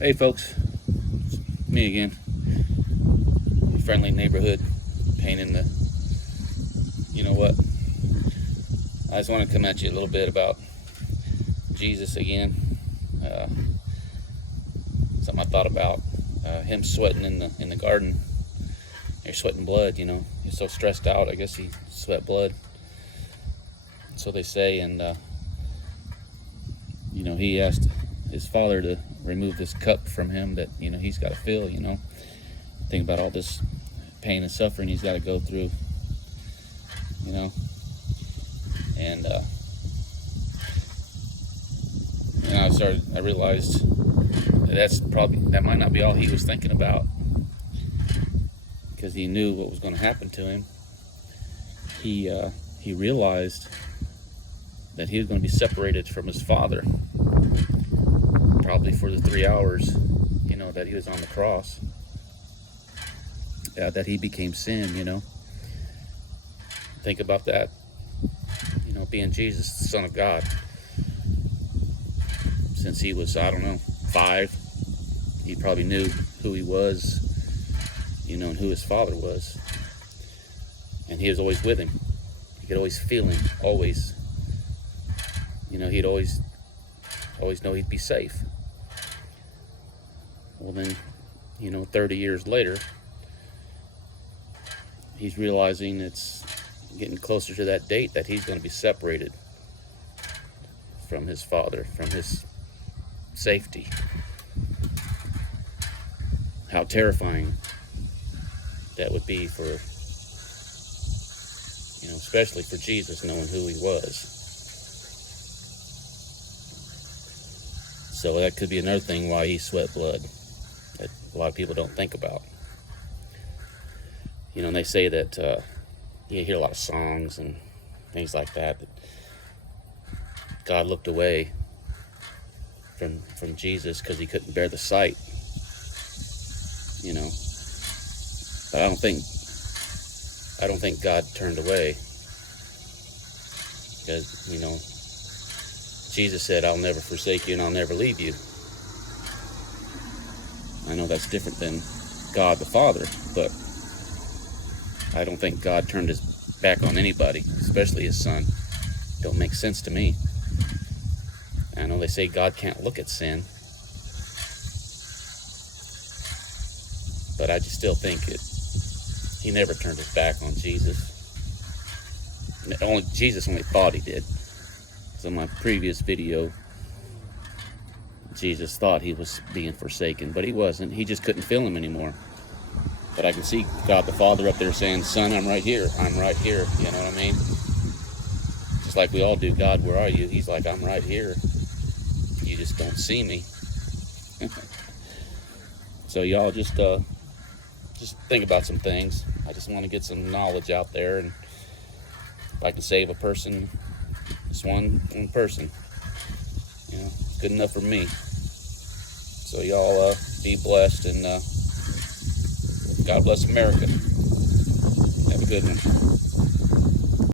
Hey folks, it's me again. Your friendly neighborhood pain in the, you know what? I just want to come at you a little bit about Jesus again. Something I thought about. Him sweating in the garden. He's sweating blood. He's so stressed out. I guess he sweat blood. So they say, and he asked his father to remove this cup from him that he's got to fill. Think about all this pain and suffering he's got to go through. And I realized that might not be all he was thinking about, because he knew what was going to happen to him. He realized that he was going to be separated from his father, probably for the 3 hours, that he was on the cross, that he became sin. Think about that. Being Jesus, the Son of God, since he was, 5, he probably knew who he was, and who his father was. And he was always with him. He could always feel him, always. He'd always know he'd be safe. Well then, 30 years later, he's realizing it's getting closer to that date that he's going to be separated from his father, from his safety. How terrifying that would be for, especially for Jesus, knowing who he was. So that could be another thing why he sweat blood that a lot of people don't think about. And they say that you hear a lot of songs and things like that God looked away from Jesus because he couldn't bear the sight. But I don't think God turned away, because Jesus said, "I'll never forsake you and I'll never leave you." I know that's different than God the Father, but I don't think God turned his back on anybody, especially his son. Don't make sense to me. I know they say God can't look at sin, but I just still think he never turned his back on Jesus. Jesus only thought he did. So in my previous video, Jesus thought he was being forsaken, but he wasn't. He just couldn't feel him anymore. But I can see God the Father up there saying, "Son, I'm right here. I'm right here." You know what I mean? Just like we all do. "God, where are you?" He's like, "I'm right here. You just don't see me." So y'all just think about some things. I just want to get some knowledge out there, and if I can save a person, just one person, it's good enough for me. So y'all be blessed, and God bless America. Have a good one.